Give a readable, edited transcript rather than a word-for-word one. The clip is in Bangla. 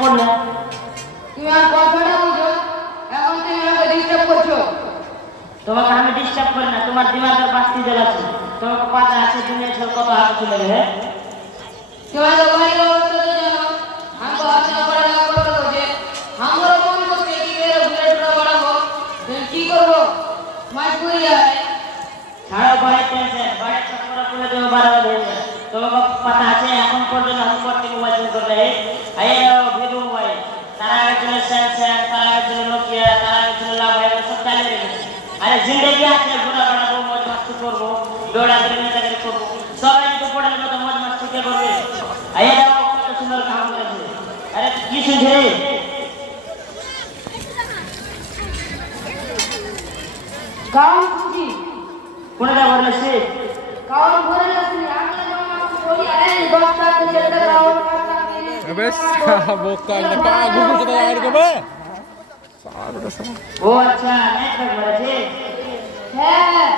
পড়লে তুমি আর কথাটা বুঝো, এখন তুমি আমাকে ডিস্টার্ব করছো। তোমাকে আমি ডিস্টার্ব করি না, তোমার দিমাগের বাস্তি জ্বালাচ্ছি। তোমাকে পাতা আছে দুনিয়া ছেড়ে কত আগে চলে গেলে। তোমাদের বাড়ির অবস্থা তো জানো, আমাকে অচেনা পড়ালেখা করতে হচ্ছে। আমারও মন করছে কি করে ঘুরে ঘুরে বেড়াবো, তুমি কি করবো, মজবুরি হয়। ছাড়ো বাড়ির টেনশন, বাড়ির চক্করে পড়ে তুমি বারবার হয়ে যায়। তোমাকে পাতা আছে এখন পর্যন্ত আমি করতে মোবাইল চুরি করলে এই ভিভো মোবাইল, তার আগে ছিল স্যামসাং, তার আগে ছিল নোকিয়া, তার আগে ছিল লাভা, এগুলো সব চালিয়ে রেখেছে। আরে জিন্দেগি আছে, ঘোরা বেড়াবো, মজ মাস্তি করবো, দৌড়াদৌড়ি নেতাগিরি করবো, সবাই যদি পড়ালে মতো মজ মাস্তি কে করবে? কত সুন্দর কাম করেছে। আরে কি শুনছি রে? গাউন খুঁজি, কোনটা বলেছে? গাউন ভরে রাখছি। আমি যখন আমাকে বলি আরে 10 টাকা দিয়ে দে গাউন, 5 টাকা দিয়ে দে। अबे बोका ने का गुरु चला यार के बे सारा बेटा सब ও আচ্ছা নেটওয়ার্ক বলেছে। হ্যাঁ